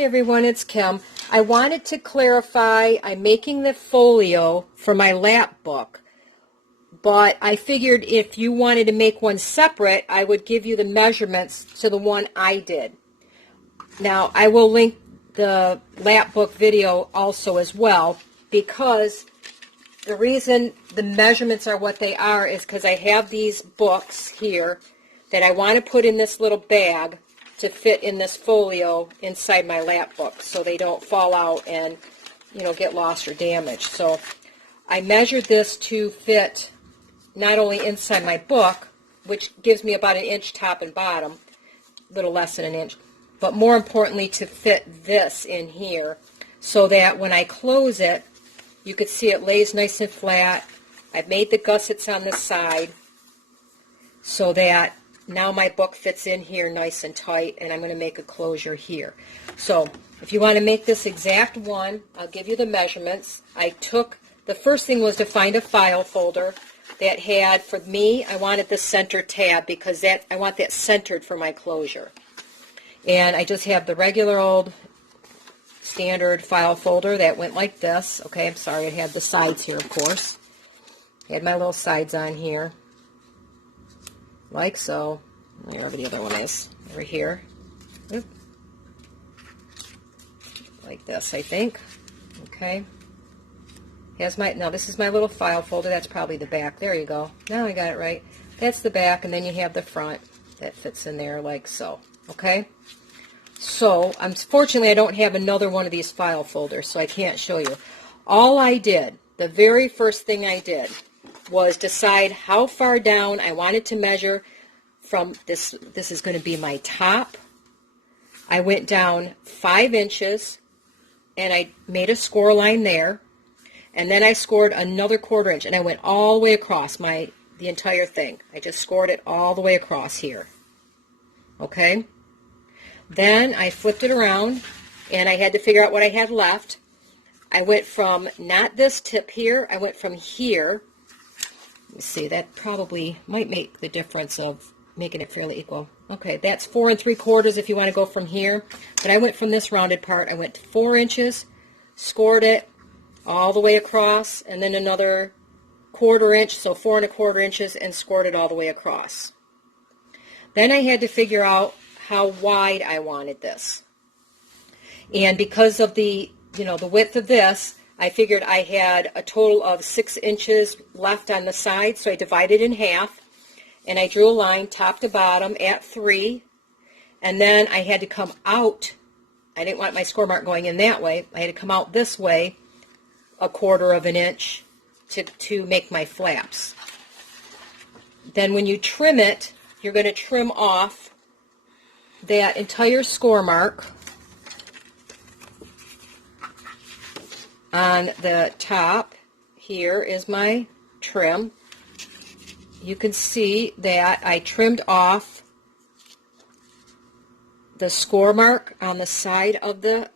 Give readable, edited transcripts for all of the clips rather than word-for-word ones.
Hey everyone, it's Kim. I wanted to clarify, I'm making the folio for my Lapbook, but I figured if you wanted to make one separate, I would give you the measurements to the one I did. Now, I will link the Lapbook video also as well, because the reason the measurements are what they are is because I have these books here that I want to put in this little bag to fit in this folio inside my Lapbook so they don't fall out and, you know, get lost or damaged. So I measured this to fit not only inside my book, which gives me about 1 inch top and bottom, a little less than 1 inch, but more importantly to fit this in here so that when I close it, you can see it lays nice and flat. I've made the gussets on the side so that now my book fits in here nice and tight, and I'm going to make a closure here. So if you want to make this exact one, I'll give you the measurements. The first thing was to find a file folder that had, for me, I wanted the center tab because I want that centered for my closure. And I just have the regular old standard file folder that went like this. Okay, I'm sorry, it had the sides here, of course. I had my little sides on here, like so. Wherever the other one is, over here. Oop. Like this, I think. Okay. Now this is my little file folder. That's probably the back. There you go. Now I got it right. That's the back, and then you have the front that fits in there like so. Okay. So, unfortunately, I don't have another one of these file folders, so I can't show you. All I did, the very first thing I did, was decide how far down I wanted to measure from this. This is going to be my top. I went down 5 inches, and I made a score line there, and then I scored another 1/4 inch, and I went all the way across the entire thing. I just scored it all the way across here. Okay? Then I flipped it around, and I had to figure out what I had left. I went from not this tip here, I went from here. Let me see, that probably might make the difference of making it fairly equal. Okay, that's 4 3/4 if you want to go from here. But I went from this rounded part, I went to 4 inches, scored it all the way across, and then another 1/4 inch, so 4 1/4 inches, and scored it all the way across. Then I had to figure out how wide I wanted this. And because of the width of this, I figured I had a total of 6 inches left on the side, so I divided in half, and I drew a line top to bottom at 3, and then I had to come out. I didn't want my score mark going in that way. I had to come out this way 1/4 inch to make my flaps. Then when you trim it, you're going to trim off that entire score mark on the top. Here is my trim. You can see that I trimmed off the score mark on the side of the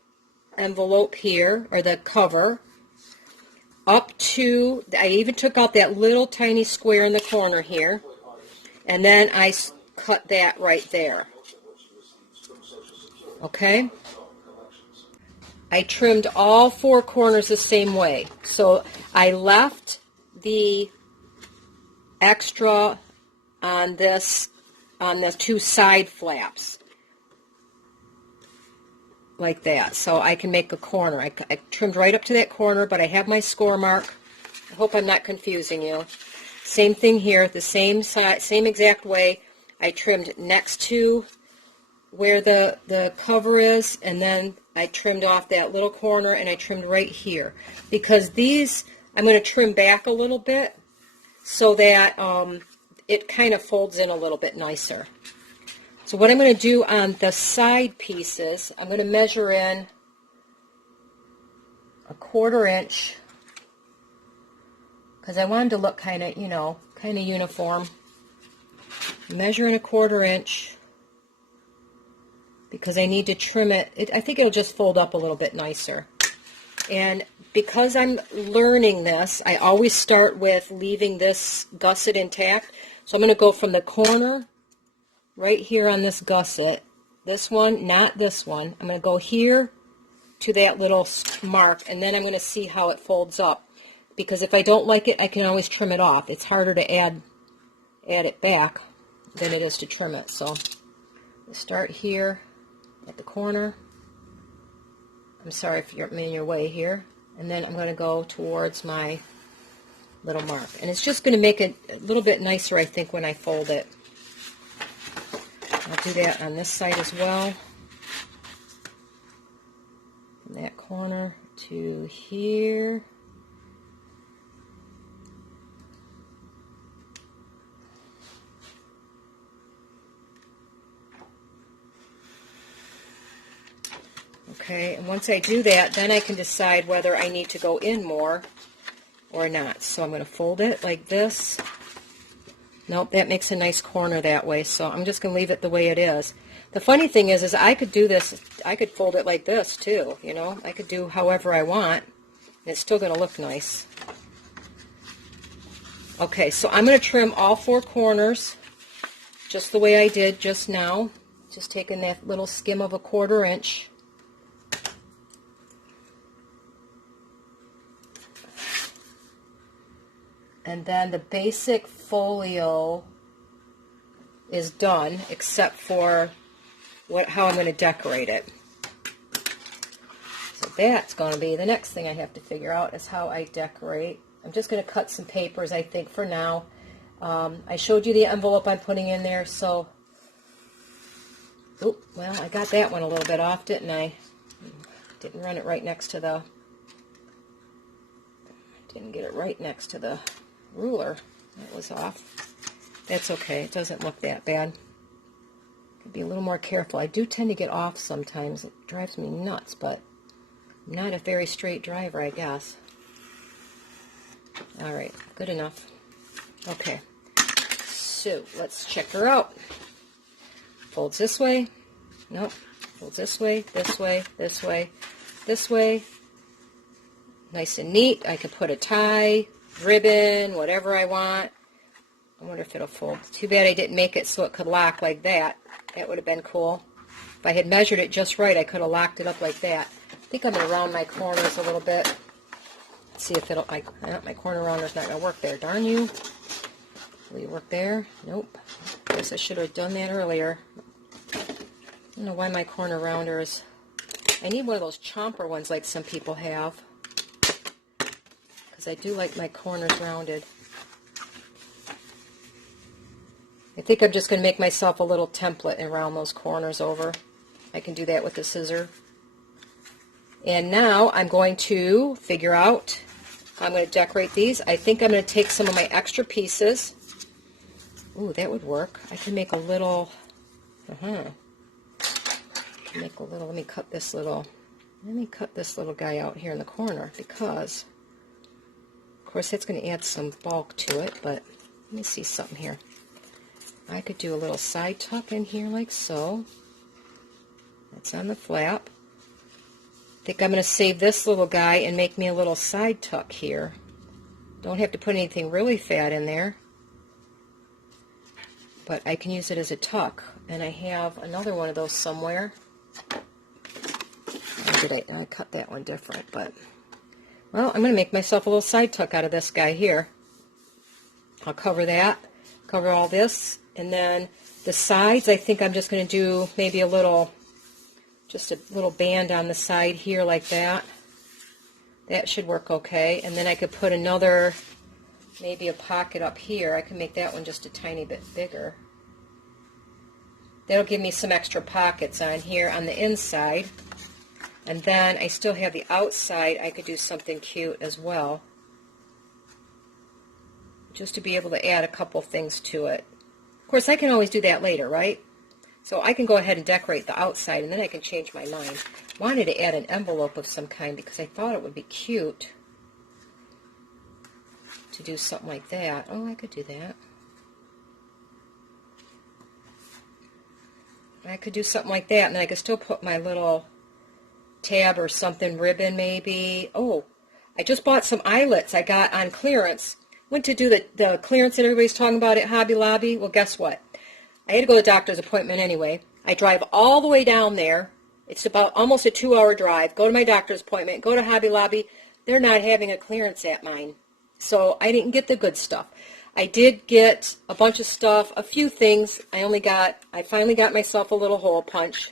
envelope here, or the cover, up to, I even took out that little tiny square in the corner here, and then I cut that right there. Okay? I trimmed all 4 corners the same way. So I left the extra on the 2 side flaps like that, so I can make a corner. I trimmed right up to that corner, but I have my score mark. I hope I'm not confusing you. Same thing here, the same side, same exact way. I trimmed next to where the cover is, and then I trimmed off that little corner, and I trimmed right here. Because these, I'm going to trim back a little bit so that it kind of folds in a little bit nicer. So what I'm going to do on the side pieces, I'm going to measure in 1/4 inch, because I wanted to look kind of, kind of uniform. Measure in 1/4 inch, because I need to trim it. I think it'll just fold up a little bit nicer. And because I'm learning this, I always start with leaving this gusset intact. So I'm going to go from the corner right here on this gusset This one, not this one. I'm going to go here to that little mark, and then I'm going to see how it folds up. Because if I don't like it, I can always trim it off. It's harder to add it back than it is to trim it. So I start here at the corner. I'm sorry if you're in your way here. And then I'm going to go towards my little mark. And it's just going to make it a little bit nicer, I think, when I fold it. I'll do that on this side as well. From that corner to here. Okay, and once I do that, then I can decide whether I need to go in more or not. So I'm going to fold it like this. Nope, that makes a nice corner that way, so I'm just going to leave it the way it is. The funny thing is I could do this, I could fold it like this too, you know. I could do however I want, and it's still going to look nice. Okay, so I'm going to trim all 4 corners just the way I did just now. Just taking that little skim of a 1/4 inch. And then the basic folio is done, except for how I'm going to decorate it. So that's going to be the next thing I have to figure out, is how I decorate. I'm just going to cut some papers, I think, for now. I showed you the envelope I'm putting in there, so... Oop, well, I got that one a little bit off, didn't I? Didn't run it right next to the... Didn't get it right next to the ruler. That was off. That's okay. It doesn't look that bad. Could be a little more careful. I do tend to get off sometimes. It drives me nuts, but I'm not a very straight driver, I guess. All right, good enough. Okay, so let's check her out. Folds this way. Nope. Folds this way, this way, this way, this way. Nice and neat. I could put a tie, ribbon, whatever I want. I wonder if it'll fold. Too bad I didn't make it so it could lock like that. That would have been cool. If I had measured it just right, I could have locked it up like that. I think I'm going to round my corners a little bit. Let's see if it'll... my corner rounder's not going to work there. Darn you. Will you work there? Nope. Guess I should have done that earlier. I don't know why my corner rounder is... I need one of those chomper ones like some people have. I do like my corners rounded. I think I'm just going to make myself a little template and round those corners over. I can do that with the scissor. And now I'm going to figure out how I'm going to decorate these. I think I'm going to take some of my extra pieces. Ooh, that would work. I can make a little... Make a little... Let me cut this little guy out here in the corner, because... Of course, that's going to add some bulk to it, but let me see something here. I could do a little side tuck in here like so. That's on the flap. I think I'm going to save this little guy and make me a little side tuck here. Don't have to put anything really fat in there, but I can use it as a tuck. And I have another one of those somewhere. I cut that one different, but... Well, I'm going to make myself a little side tuck out of this guy here. I'll cover that, cover all this, and then the sides, I think I'm just going to do maybe just a little band on the side here like that. That should work okay. And then I could put maybe a pocket up here. I can make that one just a tiny bit bigger. That'll give me some extra pockets on here on the inside. And then I still have the outside. I could do something cute as well, just to be able to add a couple things to it. Of course, I can always do that later, right? So I can go ahead and decorate the outside, and then I can change my mind. Wanted to add an envelope of some kind because I thought it would be cute to do something like that. Oh, I could do that. I could do something like that, and then I could still put my little tab or something, ribbon maybe. Oh, I just bought some eyelets I got on clearance. Went to do the clearance that everybody's talking about at Hobby Lobby. Well, guess what? I had to go to the doctor's appointment anyway. I drive all the way down there. It's about almost a 2-hour drive. Go to my doctor's appointment. Go to Hobby Lobby. They're not having a clearance at mine. So I didn't get the good stuff. I did get a bunch of stuff, a few things. I finally got myself a little hole punch.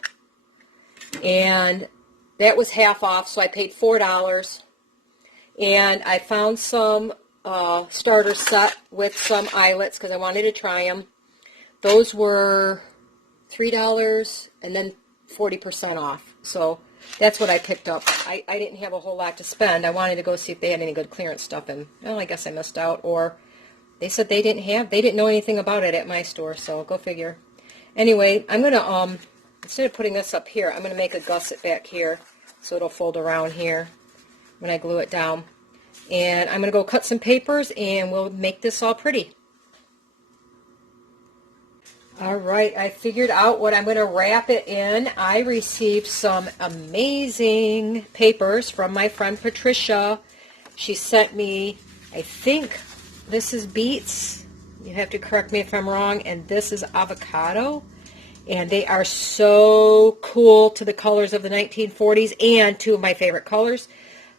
And that was half off, so I paid $4. And I found some starter set with some eyelets because I wanted to try them. Those were $3 and then 40% off. So that's what I picked up. I didn't have a whole lot to spend. I wanted to go see if they had any good clearance stuff, and well, I guess I missed out. Or they said they didn't know anything about it at my store, so go figure. Anyway, I'm going to, instead of putting this up here, I'm going to make a gusset back here so it'll fold around here when I glue it down. And I'm going to go cut some papers and we'll make this all pretty. Alright, I figured out what I'm going to wrap it in. I received some amazing papers from my friend Patricia. She sent me, I think this is beets. You have to correct me if I'm wrong. And this is avocado. And they are so cool to the colors of the 1940s and two of my favorite colors.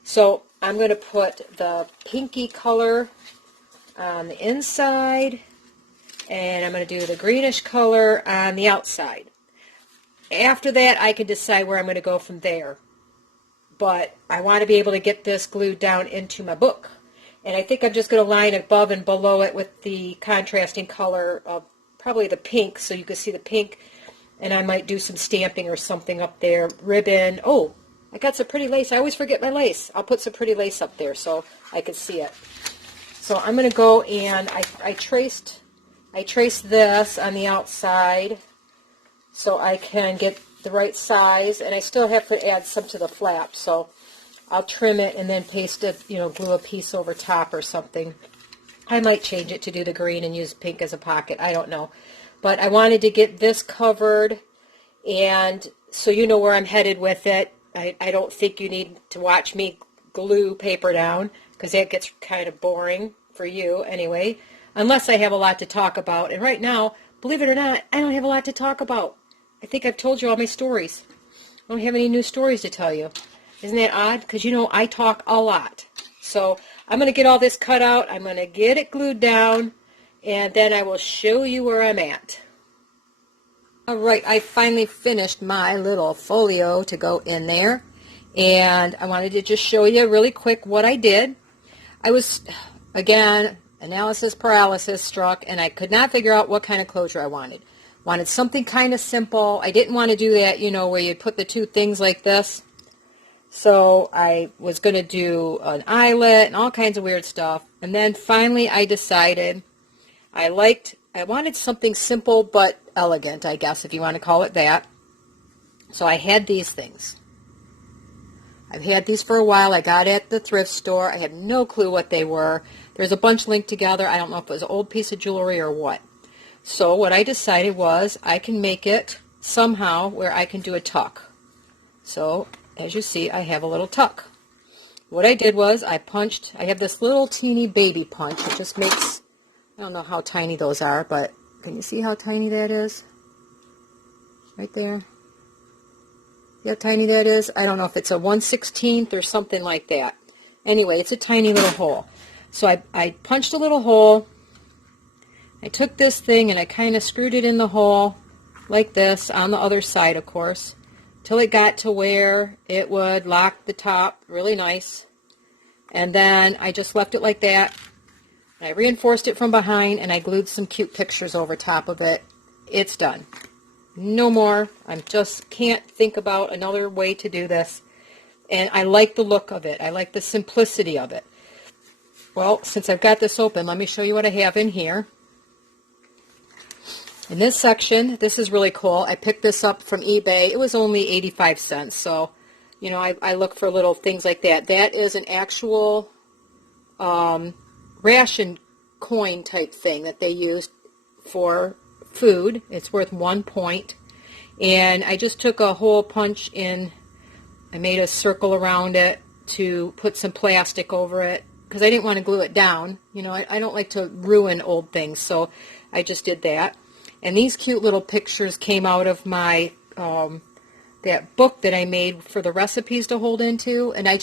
So I'm going to put the pinky color on the inside. And I'm going to do the greenish color on the outside. After that, I can decide where I'm going to go from there. But I want to be able to get this glued down into my book. And I think I'm just going to line above and below it with the contrasting color of probably the pink, so you can see the pink. And I might do some stamping or something up there. Ribbon. Oh, I got some pretty lace. I always forget my lace. I'll put some pretty lace up there so I can see it. So I'm going to go and I traced this on the outside so I can get the right size, and I still have to add some to the flap, so I'll trim it and then paste it, glue a piece over top or something. I might change it to do the green and use pink as a pocket. I don't know. But I wanted to get this covered, and so you know where I'm headed with it. I don't think you need to watch me glue paper down because that gets kind of boring for you anyway. Unless I have a lot to talk about. And right now, believe it or not, I don't have a lot to talk about. I think I've told you all my stories. I don't have any new stories to tell you. Isn't that odd? Because, I talk a lot. So I'm going to get all this cut out. I'm going to get it glued down. And then I will show you where I'm at. Alright, I finally finished my little folio to go in there. And I wanted to just show you really quick what I did. I was, again, analysis paralysis struck, and I could not figure out what kind of closure I wanted. Wanted something kind of simple. I didn't want to do that, where you put the two things like this. So I was going to do an eyelet and all kinds of weird stuff. And then finally I decided I wanted something simple but elegant, I guess, if you want to call it that. So I had these things. I've had these for a while. I got at the thrift store. I had no clue what they were. There's a bunch linked together. I don't know if it was an old piece of jewelry or what. So what I decided was I can make it somehow where I can do a tuck. So as you see, I have a little tuck. What I did was I have this little teeny baby punch. It just makes, I don't know how tiny those are, but can you see how tiny that is? Right there. See how tiny that is? I don't know if it's a 1/16 or something like that. Anyway, it's a tiny little hole. So I punched a little hole. I took this thing and I kind of screwed it in the hole like this on the other side, of course, till it got to where it would lock the top really nice. And then I just left it like that. And I reinforced it from behind and I glued some cute pictures over top of it. It's done. No more. I just can't think about another way to do this. And I like the look of it. I like the simplicity of it. Well, since I've got this open, let me show you what I have in here. In this section, this is really cool. I picked this up from eBay. It was only 85 cents. So, I look for little things like that. That is an actual ration coin type thing that they used for food. It's worth 1 point. And I just took a hole punch in. I made a circle around it to put some plastic over it because I didn't want to glue it down. I don't like to ruin old things, so I just did that. And these cute little pictures came out of my that book that I made for the recipes to hold into, and I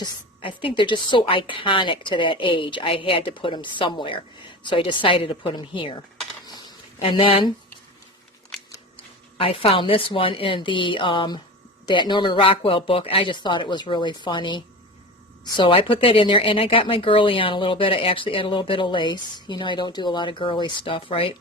think they're just so iconic to that age. I had to put them somewhere, so I decided to put them here. And then I found this one in the that Norman Rockwell book. I just thought it was really funny, so I put that in there, and I got my girly on a little bit. I actually add a little bit of lace. You know, I don't do a lot of girly stuff, right?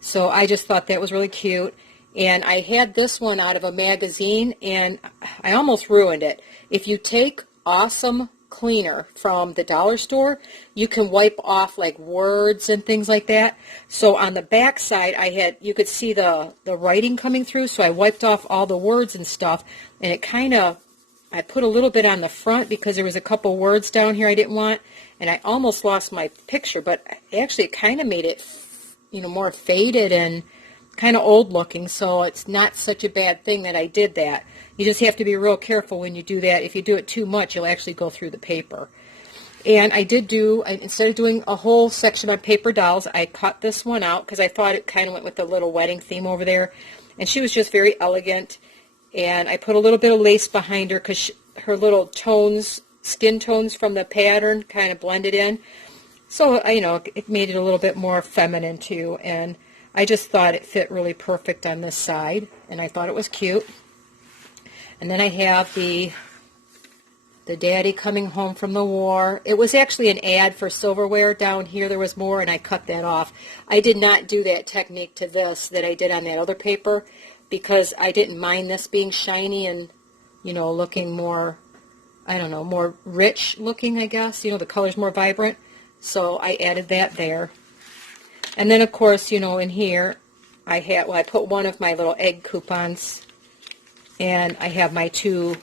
So I just thought that was really cute. And I had this one out of a magazine, and I almost ruined it. If you take Awesome Cleaner from the dollar store, you can wipe off like words and things like that. So on the back side, you could see the writing coming through, so I wiped off all the words and stuff, and it kind of, I put a little bit on the front because there was a couple words down here I didn't want, and I almost lost my picture, but actually it kind of made it, you know, more faded and kind of old looking, so it's not such a bad thing that I did that. You just have to be real careful when you do that. If you do it too much, you'll actually go through the paper. And instead of doing a whole section on paper dolls, I cut this one out because I thought it kind of went with the little wedding theme over there. And she was just very elegant. And I put a little bit of lace behind her because her little tones, skin tones from the pattern kind of blended in. So, you know, it made it a little bit more feminine too. And I just thought it fit really perfect on this side, and I thought it was cute. And then I have the daddy coming home from the war. It was actually an ad for silverware. Down here there was more, and I cut that off. I did not do that technique to this that I did on that other paper because I didn't mind this being shiny and, you know, looking more, I don't know, more rich looking, I guess. You know, the color's more vibrant. So I added that there. And then, of course, you know, in here, I put one of my little egg coupons, and I have my two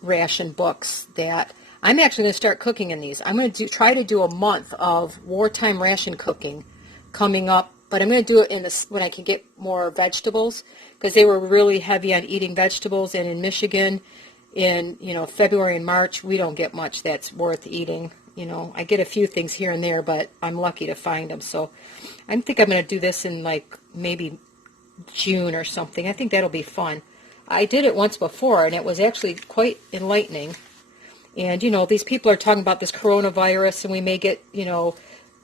ration books that I'm actually going to start cooking in these. I'm going to try to do a month of wartime ration cooking coming up, but I'm going to do it when I can get more vegetables, because they were really heavy on eating vegetables, and in Michigan, in, you know, February and March, we don't get much that's worth eating. You know, I get a few things here and there, but I'm lucky to find them. So I think I'm going to do this in like maybe June or something. I think that'll be fun. I did it once before, and it was actually quite enlightening. And, you know, these people are talking about this coronavirus, and we may get, you know,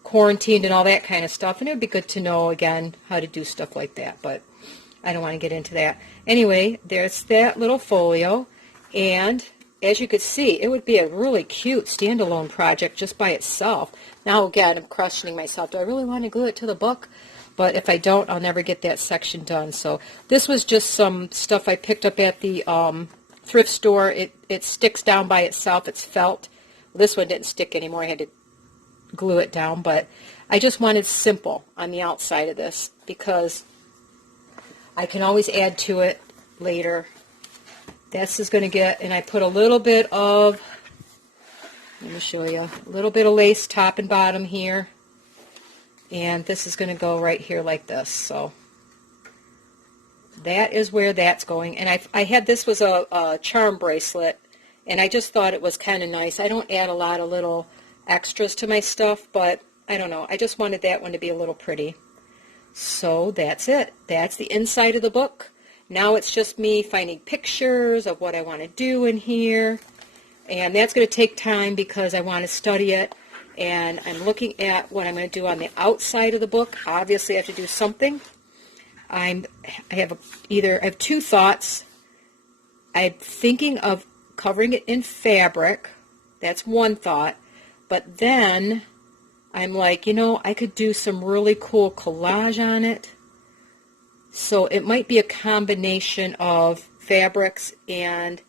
quarantined and all that kind of stuff. And it would be good to know, again, how to do stuff like that. But I don't want to get into that. Anyway, there's that little folio. And as you could see, it would be a really cute standalone project just by itself. Now, again, I'm questioning myself. Do I really want to glue it to the book? But if I don't, I'll never get that section done. So this was just some stuff I picked up at the thrift store. It sticks down by itself. It's felt. Well, this one didn't stick anymore. I had to glue it down. But I just wanted simple on the outside of this because I can always add to it later. This is going to get, and I put a little bit of, let me show you, a little bit of lace top and bottom here. And this is going to go right here like this. So that is where that's going. And I had, this was a charm bracelet, and I just thought it was kind of nice. I don't add a lot of little extras to my stuff, but I don't know. I just wanted that one to be a little pretty. So that's it. That's the inside of the book. Now it's just me finding pictures of what I want to do in here. And that's going to take time because I want to study it. And I'm looking at what I'm going to do on the outside of the book. Obviously, I have to do something. I have two thoughts. I'm thinking of covering it in fabric. That's one thought. But then I'm like, you know, I could do some really cool collage on it. So it might be a combination of fabrics, and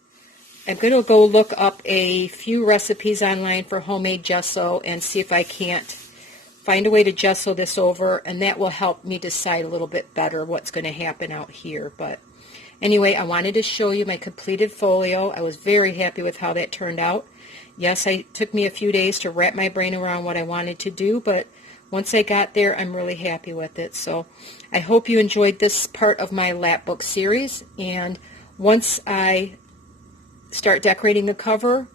I'm going to go look up a few recipes online for homemade gesso and see if I can't find a way to gesso this over, and that will help me decide a little bit better what's going to happen out here. But anyway, I wanted to show you my completed folio. I was very happy with how that turned out. Yes, it took me a few days to wrap my brain around what I wanted to do, but once I got there, I'm really happy with it. So I hope you enjoyed this part of my Lapbook series, and once I start decorating the cover,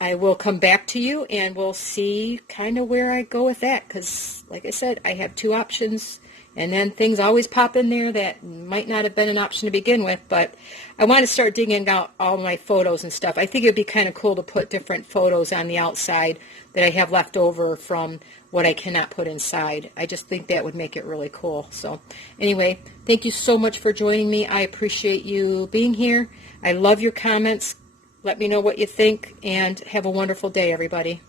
I will come back to you and we'll see kind of where I go with that, because like I said, I have two options And then things always pop in there that might not have been an option to begin with, but I want to start digging out all my photos and stuff. I think it would be kind of cool to put different photos on the outside that I have left over from what I cannot put inside. I just think that would make it really cool. So anyway, thank you so much for joining me. I appreciate you being here. I love your comments. Let me know what you think, and have a wonderful day, everybody.